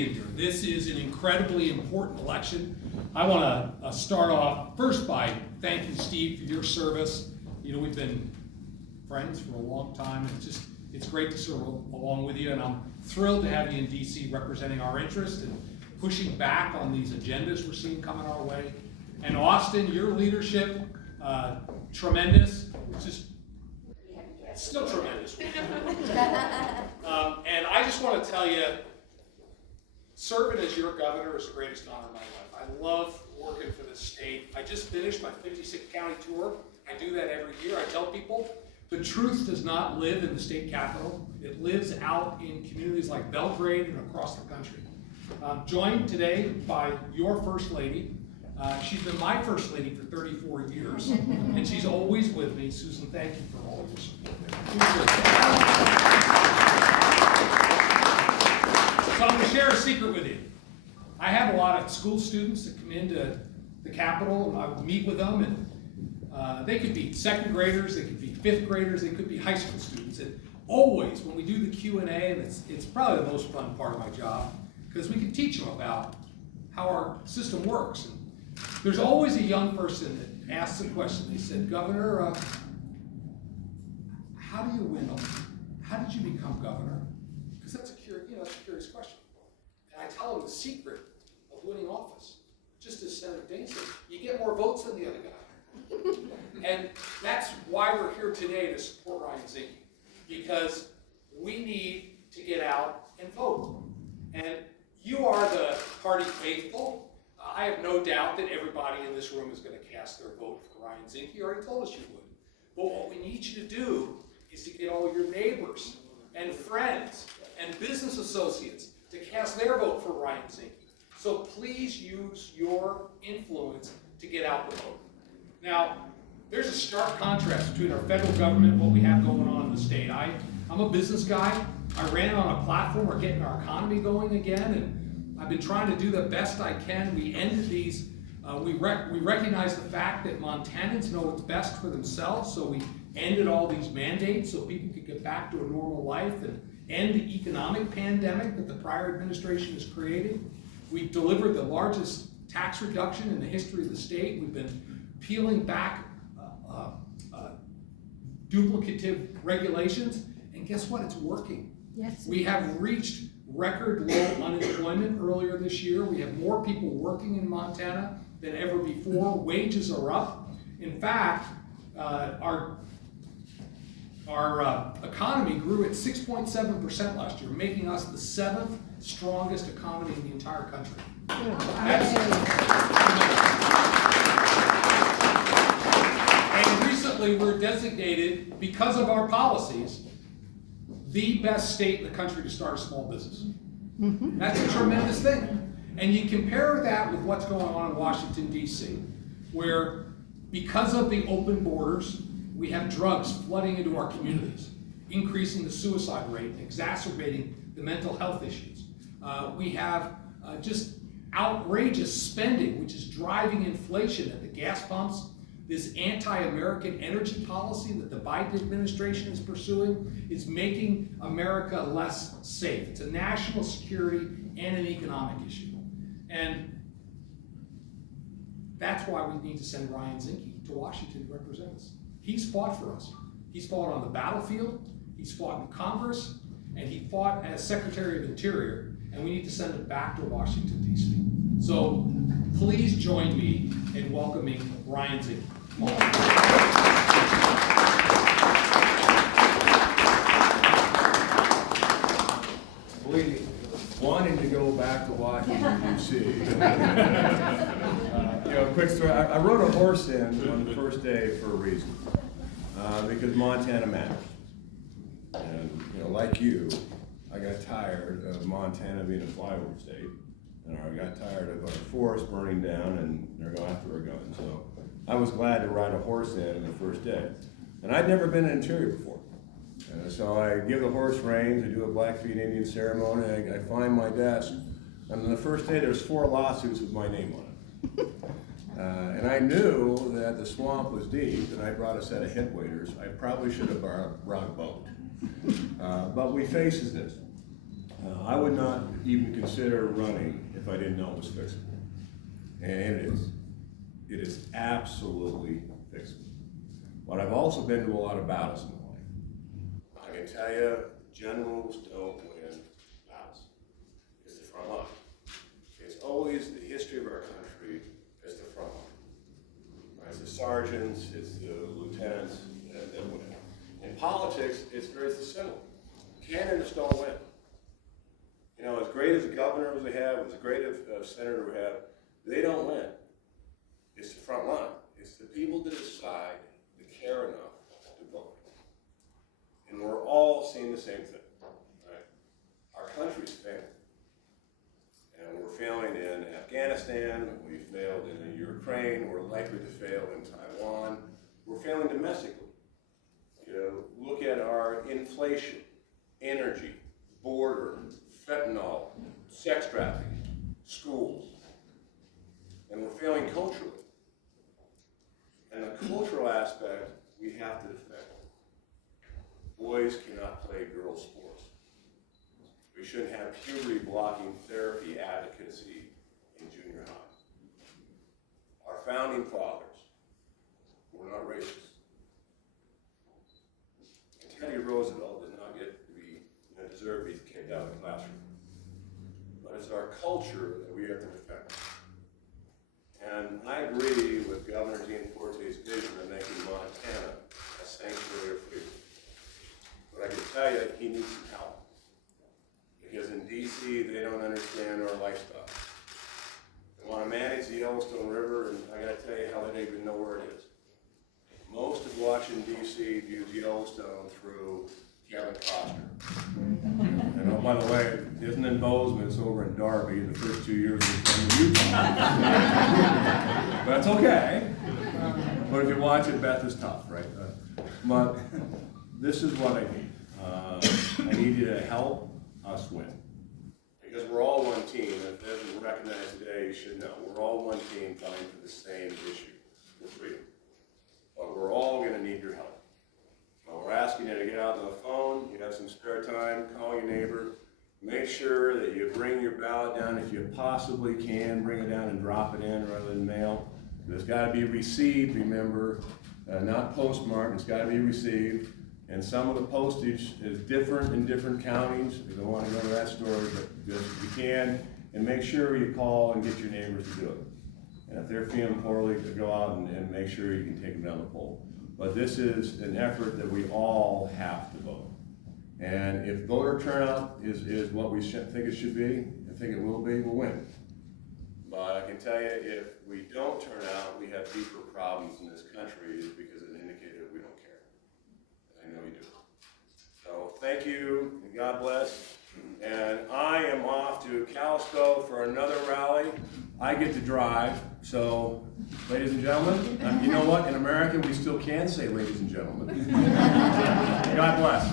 This is an incredibly important election. I want to start off first by thanking Steve for your service. You know, we've been friends for a long time. It's great to serve along with you, and I'm thrilled to have you in DC representing our interest and pushing back on these agendas we're seeing coming our way. And Austin, your leadership, tremendous. It's still tremendous. And I just want to tell you, serving as your governor is the greatest honor of my life. I love working for the state. I just finished my 56 county tour. I do that every year. I tell people the truth does not live in the state capitol. It lives out in communities like Belgrade and across the country. I'm joined today by your First Lady. She's been my First Lady for 34 years, and she's always with me. Susan, thank you for all your support. So I'm going to share a secret with you. I have a lot of school students that come into the Capitol, and I would meet with them, and they could be second graders, they could be fifth graders, they could be high school students. And always, when we do the Q&A, and it's probably the most fun part of my job, because we can teach them about how our system works. And there's always a young person that asks a question. They said, Governor, how do you win? How did you become governor? Because that's a curious question. And I tell them the secret of winning office, just as Senator Dane said, you get more votes than the other guy. And that's why we're here today to support Ryan Zinke, because we need to get out and vote. And you are the party faithful. I have no doubt that everybody in this room is going to cast their vote for Ryan Zinke. You already told us you would. But what we need you to do is to get all your neighbors and friends and business associates to cast their vote for Ryan Zinke. So please use your influence to get out the vote. Now, there's a stark contrast between our federal government and what we have going on in the state. I'm a business guy. I ran on a platform. We're getting our economy going again, and I've been trying to do the best I can. We ended these, we recognize the fact that Montanans know what's best for themselves, so we ended all these mandates so people could get back to a normal life and end the economic pandemic that the prior administration has created. We delivered the largest tax reduction in the history of the state. We've been peeling back duplicative regulations, and guess what? It's working. Yes. We have reached record low unemployment earlier this year. We have more people working in Montana than ever before. Wages are up. In fact, our economy grew at 6.7% last year, making us the 7th strongest economy in the entire country. And recently we're designated, because of our policies, the best state in the country to start a small business. Mm-hmm. That's a tremendous thing. And you compare that with what's going on in Washington, D.C., where because of the open borders, we have drugs flooding into our communities, increasing the suicide rate, exacerbating the mental health issues. We have just outrageous spending, which is driving inflation at the gas pumps. This anti-American energy policy that the Biden administration is pursuing is making America less safe. It's a national security and an economic issue. And that's why we need to send Ryan Zinke to Washington to represent us. He's fought for us. He's fought on the battlefield, he's fought in Congress, and he fought as Secretary of Interior, and we need to send him back to Washington, D.C. So please join me in welcoming Ryan Zinke. Believe me, wanting to go back to Washington, D.C. Quick story. I rode a horse in on the first day for a reason, because Montana matters. And like you, I got tired of Montana being a flyover state, and I got tired of our forest burning down and they're going after our guns. So I was glad to ride a horse in the first day, and I'd never been in Interior before. So I give the horse reins, I do a Blackfeet Indian ceremony, I find my desk, and on the first day there's 4 lawsuits with my name on it. And I knew that the swamp was deep, and I brought a set of hit waders. I probably should have brought a boat. But we faced this. I would not even consider running if I didn't know it was fixable. And it is. It is absolutely fixable. But I've also been to a lot of battles in my life. I can tell you, generals don't win battles. It's the front line. It's always the history of our country is the front line. Right? It's the sergeants, it's the lieutenants that win. In politics, it's very simple. Candidates don't win. You know, as great as a governor as we have, as great as a senator we have, they don't win. It's the front line. It's the people that decide to care enough to vote. And we're all seeing the same thing, right? Our country's failing. And we're failing in Afghanistan, we failed in Ukraine, we're likely to fail in Taiwan. We're failing domestically. You know, look at our inflation, energy, border, fentanyl, sex trafficking, schools. And we're failing culturally. And the cultural aspect, we have to defend. Boys cannot play girls' sports. We shouldn't have puberty-blocking therapy advocacy in junior high. Our founding fathers were not racist. And Teddy Roosevelt did not get to be, deserve to be kicked out of the classroom. But it's our culture that we have to defend. And I agree with Governor Gianforte's vision of making Montana a sanctuary of freedom. But I can tell you, he needs some help. Because in DC, they don't understand our lifestyle. They want to manage the Yellowstone River, and I got to tell you how they don't even know where it is. Most of Washington, DC views Yellowstone through Kevin Costner. And oh, by the way, it isn't in Bozeman, it's over in Darby. The first 2 years we from Utah. But that's okay. But if you watch it, Beth is tough, right? But this is what I need. I need you to help us win. Because we're all one team. If it isn't recognized today, you should know. We're all one team fighting for the same issue, for freedom. But we're all going to need your help. We're asking you to get out on the phone, you have some spare time, call your neighbor, make sure that you bring your ballot down if you possibly can, bring it down and drop it in rather than mail. It's got to be received, remember, not postmarked, it's got to be received. And some of the postage is different in different counties. We don't want to go to that story, but just if you can, and make sure you call and get your neighbors to do it. And if they're feeling poorly, to go out and make sure you can take them down the poll. But this is an effort that we all have to vote. And if voter turnout is what we think it should be, I think it will be, we'll win. But I can tell you, if we don't turn out, we have deeper problems in this country because it indicated we don't care. I know you do. So thank you, and God bless. And I am off to Kalispell for another rally. I get to drive, so ladies and gentlemen, you know what? In America, we still can say ladies and gentlemen. God bless.